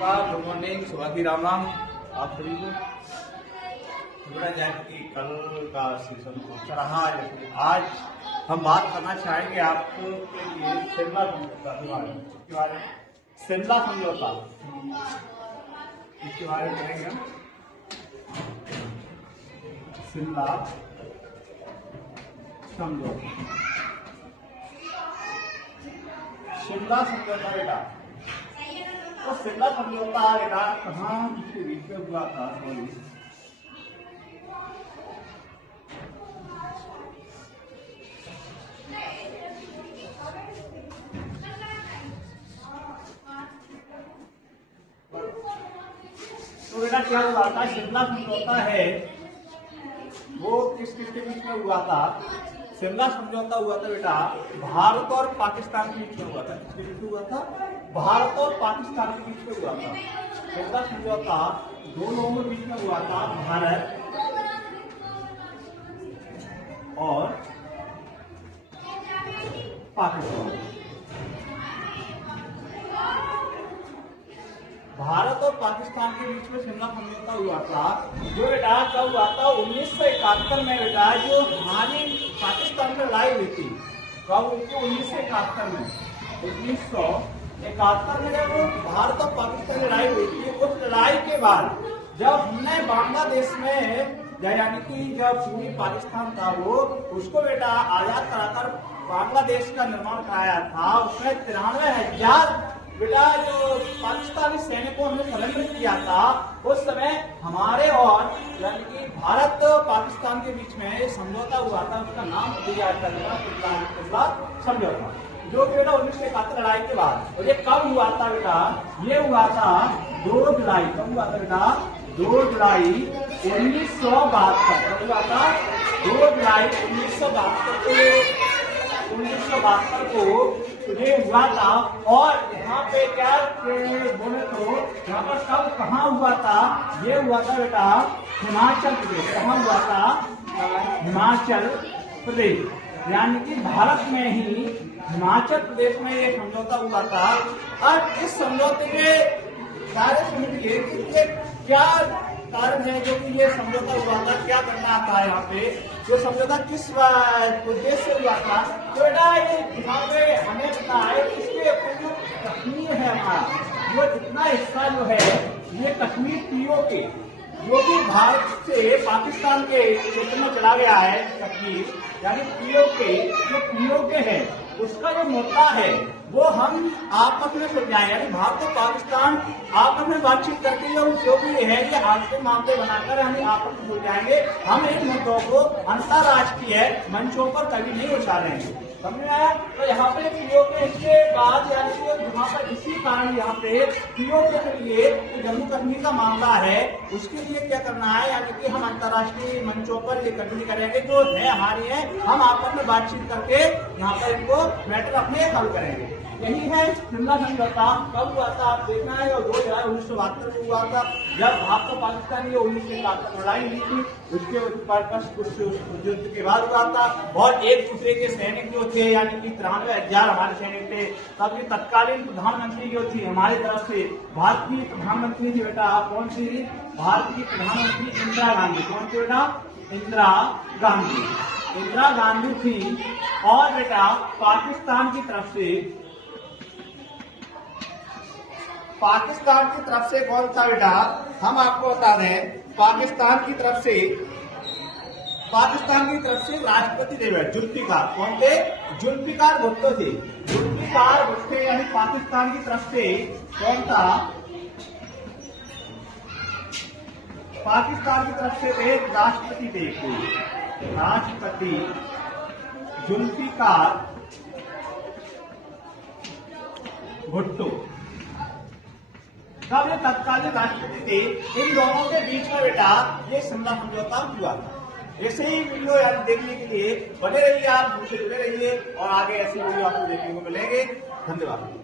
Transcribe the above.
नमस्कार, good morning, सुबह की राम राम आप सभी को। जैसे कि कल का सीजन चल रहा है, आज हम बात करना चाहेंगे आपके लिए शिमला समझौता के बारे में। शिमला समझौता इसके बारे में करेंगे हम। शिमला समझौता, शिमला समझौता बेटा, तो शिमला समझौता बेटा कहाँ किसके बीच में हुआ था? तो बेटा क्या हुआ था? शिमला समझौता है वो किस के बीच में हुआ था? शिमला समझौता हुआ था बेटा भारत और पाकिस्तान के बीच में हुआ था। किसके बीच में हुआ था? भारत और पाकिस्तान के बीच में हुआ था। शिमला समझौता दो लोगों के बीच में हुआ था, भारत और पाकिस्तान। भारत और पाकिस्तान के बीच में शिमला समझौता हुआ था, जो बेटा कब हुआ था? 1971 में बेटा, जो हमारी पाकिस्तान में लड़ाई हुई थी। कब हुई थी? 1971 में। 1971 में जब भारत और पाकिस्तान में लड़ाई हुई थी, उस लड़ाई के बाद जब हमने बांग्लादेश में, यानी कि जब पूरी पाकिस्तान था वो, उसको बेटा आजाद कराकर बांग्लादेश का निर्माण कराया था, उसमें 93,000 बेटा जो पाकिस्तानी सैनिकों ने सरेंडर किया था। उस समय हमारे और यानी कि भारत पाकिस्तान के बीच में समझौता हुआ था, उसका नाम दिया शिमला समझौता, जो कि बेटा 1971 लड़ाई के बाद। और ये कब हुआ था बेटा? ये हुआ था 2 जुलाई। कब हुआ था बेटा? 2 जुलाई 1972। कब हुआ था? 2 जुलाई 1972 को ये हुआ था। और यहाँ पे क्या बोले तो यहाँ पर कब कहाँ हुआ था? ये हुआ था बेटा हिमाचल प्रदेश। कहाँ हुआ था? हिमाचल प्रदेश, यानी कि भारत में ही हिमाचल प्रदेश में ये समझौता हुआ था। अब इस समझौते के कार्य समझिए कि क्या कारण है जो कि ये समझौता हुआ था, क्या करना था यहाँ पे, जो समझौता किस उद्देश्य से हुआ था। तो बेटा यहाँ पे हमें पता है इसके जो कश्मीर है हमारा, वो जितना हिस्सा जो है ये कश्मीर पीओके, जो कि भारत से पाकिस्तान के क्षेत्र में चला गया है कश्मीर, यानी पीओके, जो पीओके है उसका जो मुद्दा है वो हम आपस में सुलझाएं, यानी भारत और पाकिस्तान आपस में बातचीत करके जो भी है ये आपके मामले बनाकर हम आपस में सुलझाएंगे। हम इन मुद्दों को अंतर्राष्ट्रीय मंचों पर कभी नहीं उछालेंगे। समझ में आया? तो यहाँ पे पीओके के बाद, यानी कि यहाँ पर इसी कारण यहाँ पे पीओके के लिए जम्मू कश्मीर का मामला है, उसके लिए क्या करना है, यानी कि हम अंतर्राष्ट्रीय मंचों पर ये कंटिन्यू करेंगे, जो है हमारी है, हम आपस में बातचीत करके यहाँ पर इनको मैटर अपने हल करेंगे। यही है शिमला समझौता। कब हुआ था आप देखना है, और 2 जुलाई 1972 को हुआ था, जब भारत और पाकिस्तान की 1971 लड़ाई हुई थी। उसके कुछ युद्ध के बाद हुआ था, और एक दूसरे के सैनिक जो थे, यानी कि 93,000 हमारे सैनिक थे। तब ये तत्कालीन प्रधानमंत्री जो थी हमारी तरफ से, भारत की प्रधानमंत्री थी बेटा, कौन सी? भारत की प्रधानमंत्री इंदिरा गांधी। कौन सी बेटा? इंदिरा गांधी। इंदिरा गांधी थी। और बेटा पाकिस्तान की तरफ से कौन था बेटा? हम आपको बता दें, पाकिस्तान की तरफ से राष्ट्रपति थे जुल्फिकार। कौन थे? जुल्फिकार भुट्टो थे। जुल्फिकार भुट्टो, यानी पाकिस्तान की तरफ से कौन था? पाकिस्तान की तरफ से थे राष्ट्रपति थे, राष्ट्रपति जुल्फिकार भुट्टो, तब ये तत्कालीन राष्ट्रपति थे। इन दोनों के बीच में बेटा ये शिमला समझौता हुआ था। ऐसे ही वीडियो यार देखने के लिए बने रहिए, आप मुझसे जुड़े रहिए, और आगे ऐसी वीडियो आपको देखने को मिलेंगे। धन्यवाद।